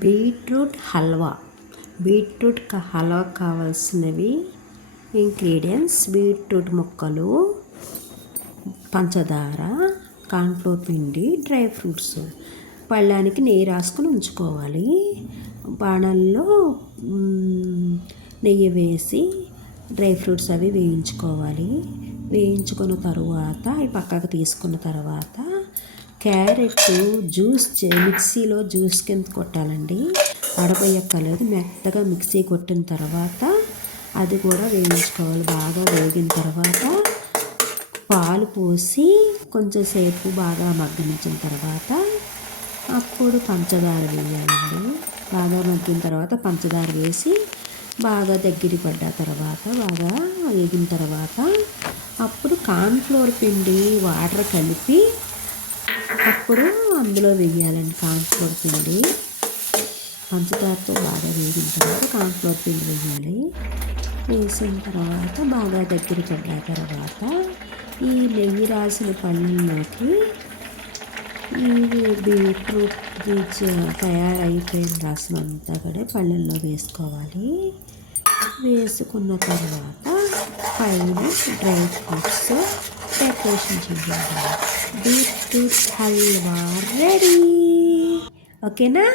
Beetroot halwa. Beetroot halwa కావాల్సినవి ingredients: beetroot ముక్కలు, పంచదార, కార్న్ఫ్లోర్ పిండి, డ్రై ఫ్రూట్స్. పళ్ళానికి నెయ్యి రాసుకొని ఉంచుకోవాలి. బాణల్లో నెయ్యి వేసి డ్రై ఫ్రూట్స్ అవి వేయించుకోవాలి. వేయించుకున్న తరువాత అవి పక్కకు తీసుకున్న తర్వాత క్యారెట్ జ్యూస్ మిక్సీలో జ్యూస్ కింద కొట్టాలండి. వడపోయక్కర్లేదు, మెత్తగా మిక్సీ కొట్టిన తర్వాత అది కూడా వేయించుకోవాలి. బాగా వేగిన తర్వాత పాలు పోసి కొంచెం సేపు బాగా మగ్గనించిన తర్వాత అప్పుడు పంచదార వేయాలండి. బాగా మగ్గిన తర్వాత పంచదార వేసి బాగా దగ్గర పడ్డ తర్వాత బాగా వేగిన తర్వాత అప్పుడు కార్న్ఫ్లోర్ పిండి వాటర్ కలిపి అప్పుడు అందులో వేయాలండి. కార్న్ఫ్లోర్ పిండి పంచదారతో బాగా వేగిన తర్వాత కార్న్ఫ్లోర్ పిండి వేయాలి. వేసిన తర్వాత బాగా దగ్గర పడ్డ తర్వాత ఈ నెయ్యి రాసిన పళ్ళల్లోకి ఈ బీట్రూట్ తయారైపోయిన రసం అంతా కూడా పళ్ళల్లో వేసుకోవాలి. వేసుకున్న తర్వాత పైన డ్రై ఫ్రూట్స్ డెకరేషన్ చేయాలి. Beetroot halwa ready. ఓకేనా?